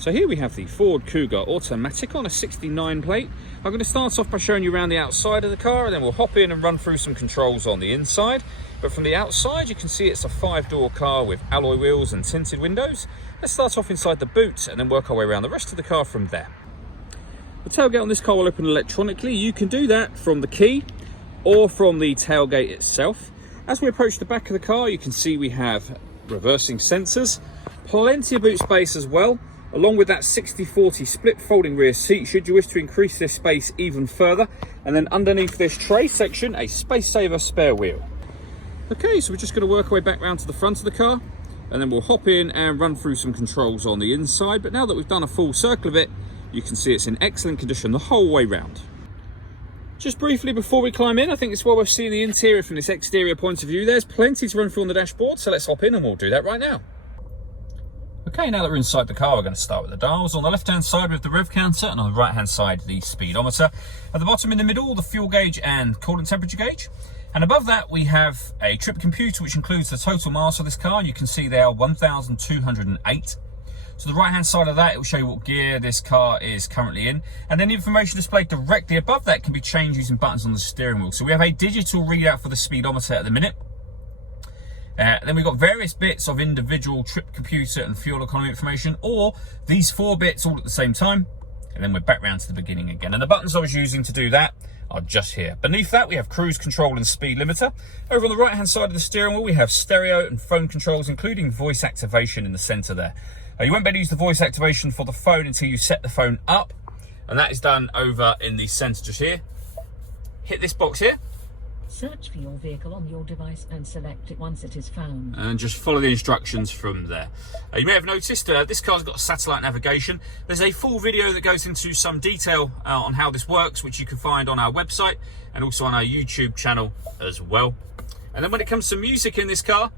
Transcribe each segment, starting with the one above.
So here we have the Ford Kuga automatic on a 69 plate. I'm going to start off by showing you around the outside of the car, and then we'll hop in and run through some controls on the inside. But from the outside you can see it's a 5-door car with alloy wheels and tinted windows. Let's start off inside the boot and then work our way around the rest of the car from there. The tailgate on this car will open electronically. You can do that from the key or from the tailgate itself. As we approach the back of the car, you can see we have reversing sensors, plenty of boot space as well, along with that 60/40 split folding rear seat should you wish to increase this space even further. And then underneath this tray section, a space saver spare wheel. Okay, so we're just going to work our way back round to the front of the car, and then we'll hop in and run through some controls on the inside. But now that we've done a full circle of it, you can see it's in excellent condition the whole way round. Just briefly before we climb in, I think it's well worth seeing the interior from this exterior point of view. There's plenty to run through on the dashboard, so let's hop in and we'll do that right now. Okay, now that we're inside the car, we're going to start with the dials. On the left-hand side, we have the rev counter, and on the right-hand side, the speedometer. At the bottom in the middle, the fuel gauge and coolant temperature gauge. And above that, we have a trip computer, which includes the total miles of this car. You can see there 1,208. To the right-hand side of that, it will show you what gear this car is currently in. And then the information displayed directly above that can be changed using buttons on the steering wheel. So we have a digital readout for the speedometer at the minute. Then we've got various bits of individual trip computer and fuel economy information, or these 4 bits all at the same time. And then we're back round to the beginning again. And the buttons I was using to do that are just here. Beneath that, we have cruise control and speed limiter. Over on the right-hand side of the steering wheel, we have stereo and phone controls, including voice activation in the center there. You won't be able to use the voice activation for the phone until you set the phone up. And that is done over in the center just here. Hit this box here. Search for your vehicle on your device and select it once it is found. And just follow the instructions from there. You may have noticed this car's got satellite navigation. There's a full video that goes into some detail on how this works, which you can find on our website and also on our YouTube channel as well. And then when it comes to music in this car,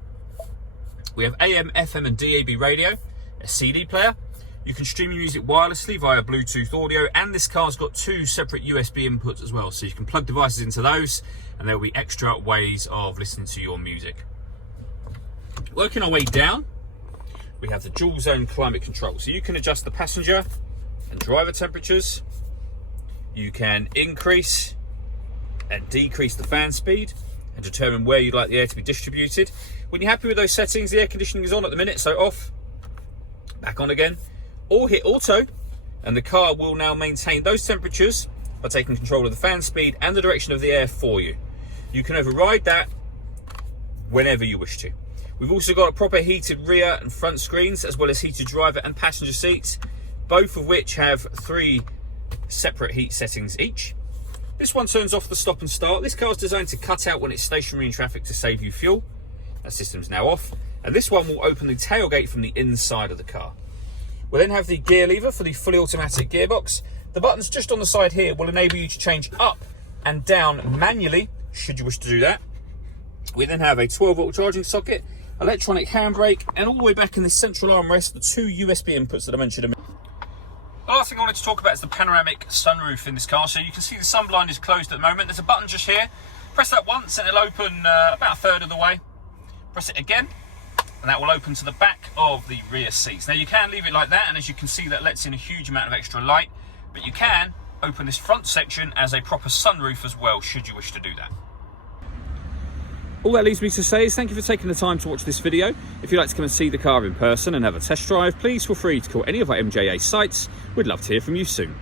we have AM, FM and DAB radio, a CD player. You can stream your music wirelessly via Bluetooth audio, and this car's got 2 separate USB inputs as well, so you can plug devices into those and there will be extra ways of listening to your music. Working our way down, we have the dual zone climate control, so you can adjust the passenger and driver temperatures. You can increase and decrease the fan speed and determine where you'd like the air to be distributed. When you're happy with those settings, the air conditioning is on at the minute, so off, back on again, or hit auto, and the car will now maintain those temperatures by taking control of the fan speed and the direction of the air for you. You can override that whenever you wish to. We've also got a proper heated rear and front screens, as well as heated driver and passenger seats, both of which have 3 separate heat settings each. This one turns off the stop and start. This car is designed to cut out when it's stationary in traffic to save you fuel. That system's now off. And this one will open the tailgate from the inside of the car. We'll then have the gear lever for the fully automatic gearbox. The buttons just on the side here will enable you to change up and down manually, should you wish to do that. We then have a 12-volt charging socket, electronic handbrake, and all the way back in this central armrest, the 2 USB inputs that I mentioned a minute. The last thing I wanted to talk about is the panoramic sunroof in this car. So you can see the sun blind is closed at the moment. There's a button just here. Press that once and it'll open about a third of the way. Press it again, and that will open to the back of the rear seats. Now you can leave it like that, and as you can see, that lets in a huge amount of extra light, but you can open this front section as a proper sunroof as well, should you wish to do that. All that leaves me to say is thank you for taking the time to watch this video. If you'd like to come and see the car in person and have a test drive, please feel free to call any of our MJA sites. We'd love to hear from you soon.